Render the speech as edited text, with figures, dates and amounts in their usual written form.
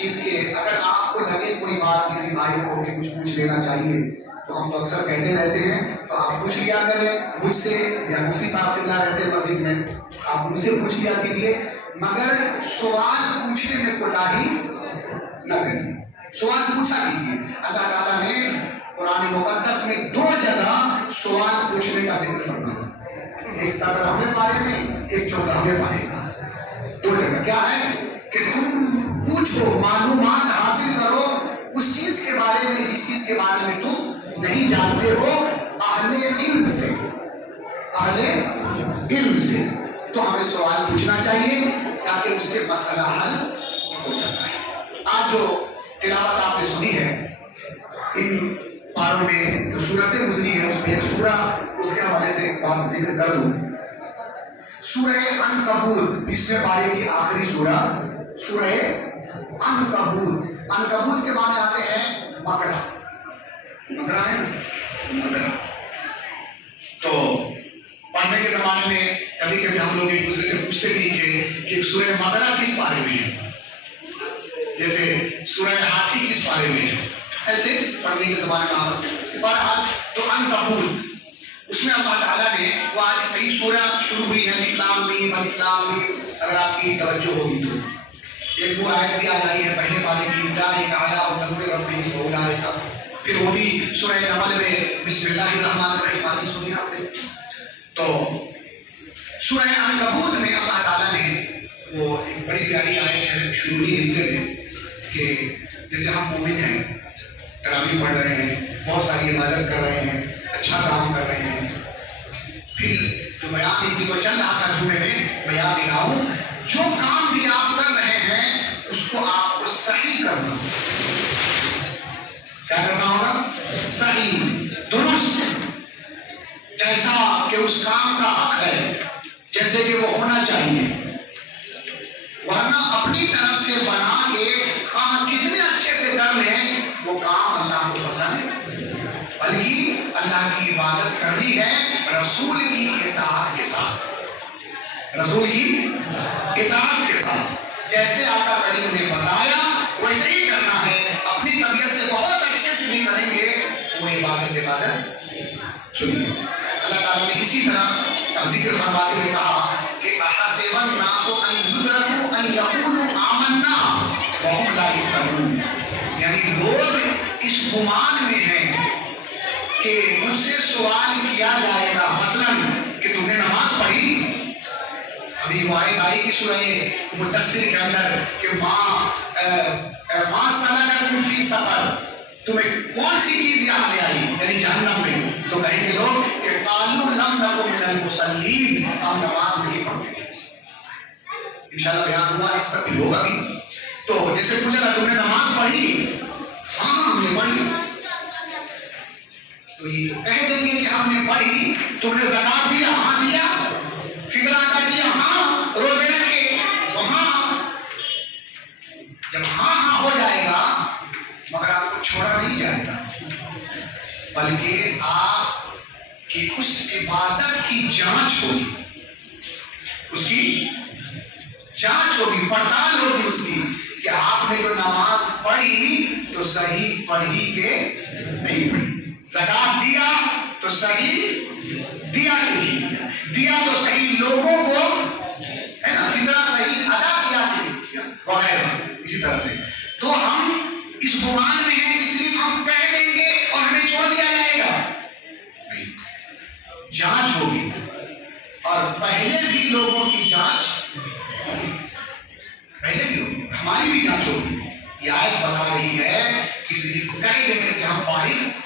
چیز کے اگر آپ کو لگے کوئی بات کسی بھائی کو کہ کچھ پوچھ لینا چاہیے تو ہم تو اکثر کہتے رہتے ہیں تو آپ پوچھ لیا کریں مجھ سے یا مفتی صاحب قبلہ رہتے ہیں مسجد میں آپ مجھ سے پوچھ لیا کیجیے مگر سوال پوچھنے میں کوتاہی نہ کریں سوال پوچھا کیجیے اللہ تعالیٰ نے قرآن مقدس میں 2 جگہ سوال پوچھنے کا ذکر فرمایا ایک 17ویں پارے میں ایک 14ویں پارے میں 2 جگہ کیا ہے کہ تم پوچھو معلومات حاصل کرو اس چیز کے بارے میں جس چیز کے بارے میں تم نہیں جانتے ہو اہل علم سے تو ہمیں سوال پوچھنا چاہیے تاکہ اس سے مسئلہ حل ہو جاتا ہے آج جو تلاوت آپ نے سنی ہے ان پاروں میں جو سورتیں گزری ہیں اس میں ایک سورہ اس کے حوالے سے ایک بات ذکر کر دوں سورہ عنکبوت 20ویں پارے کی آخری سورہ عنکبوت کے معنی آتے ہیں مکڑا ہے مکڑا تو پڑھنے کے زمانے میں کبھی کبھی ہم لوگ ایک دوسرے سے پوچھتے بھی کہ سورہ مکڑا کس پارے میں ہے جیسے سورہ ہاتھی کس پارے میں ہے ایسے پڑھنے کے زمانے میں آپس میں بہرحال تو عنکبوت اس میں اللہ تعالیٰ نے وہ آج کئی سورہ شروع ہوئی ہے الف لام میم اگر آپ کی توجہ ہوگی تو ایک وہ آیت بھی آ جائی ہے پہلے پارے کی اولئک علی ہدی ربہم واولئک پھر وہ بھی سورہ نمل میں بسم اللہ الرحمن الرحیم آتی سنی آپ نے تو سورہ عنکبوت میں اللہ تعالیٰ نے وہ ایک بڑی پیاری آیت ہے شروعی حصے میں کہ جیسے ہم مومن ہیں تراویح پڑھ رہے ہیں بہت ساری عبادت کر رہے ہیں اچھا کام کر رہے ہیں پھر جو بیان ایک دن چل رہا تھا جمعے میں میں یاد دلاؤں جو کام بھی آپ کر رہے ہیں اس کو آپ کو صحیح کرنا کیا کرنا ہوگا صحیح درست جیسا کہ اس کام کا حق ہے جیسے کہ وہ ہونا چاہیے ورنہ اپنی طرف سے بنا کے خواہ کتنے اچھے سے کر لیں وہ کام اللہ کو پسند ہے بلکہ اللہ کی عبادت کرنی ہے رسول کی اطاعت کے ساتھ جیسے آقا کریم نے بتایا ویسے ہی کرنا ہے اپنی طبیعت سے بہت اچھے سے بھی کریں گے وہ عبادت سنیے اللہ تعالیٰ نے اسی طرح ذکر فرماتے ہوئے کہا کہ احسب الناس ان یدرکوا ان یقولوا آمنا وهم لا یفتنون یعنی لوگ اس گمان میں ہیں کہ مجھ سے سوال کیا جائے گا مثلا کہ تم نے نماز پڑھی ابھی وہ آیت آئی کی سورہ مدثر کے اندر کہ ماں سلککم فی سقر تمہیں کون سی چیز یہاں لے آئی یعنی جہنم میں تو کہیں گے لوگ کہ قالوا لم نکن من المصلین ہم نماز نہیں پڑھتے تھے انشاءاللہ بیان ہوا اس پر بھی ہوگا بھی تو جیسے پوچھا تم نے نماز پڑھی ہاں ہم نے پڑھی تو یہ کہہ دیں گے کہ ہم نے پڑھی تم نے زکات دیا ہاں دیا فطرہ ادا کیا ہاں روزے رکھے تو ہاں جب ہاں ہو جائے گا مگر آپ کو چھوڑا نہیں جائے گا بلکہ آپ کی اس عبادت کی جانچ ہوگی اس کی جانچ ہوگی پڑتال ہوگی اس کی کہ آپ نے جو نماز پڑھی تو صحیح پڑھی کہ نہیں پڑھی زکات دیا تو صحیح دیا کہ نہیں دیا تو صحیح لوگوں کو ہے نا فطرہ صحیح ادا کیا کہ نہیں کیا وغیرہ اسی طرح سے تو ہم اس گمان میں ہیں کہ صرف ہم کہہ دیں گے اور ہمیں چھوڑ دیا جائے گا نہیں جانچ ہوگی اور پہلے بھی لوگوں کی جانچ پہلے بھی ہوگی ہماری بھی جانچ ہوگی یہ آیت بتا رہی ہے کہ صرف کہہ دینے سے ہم فارغ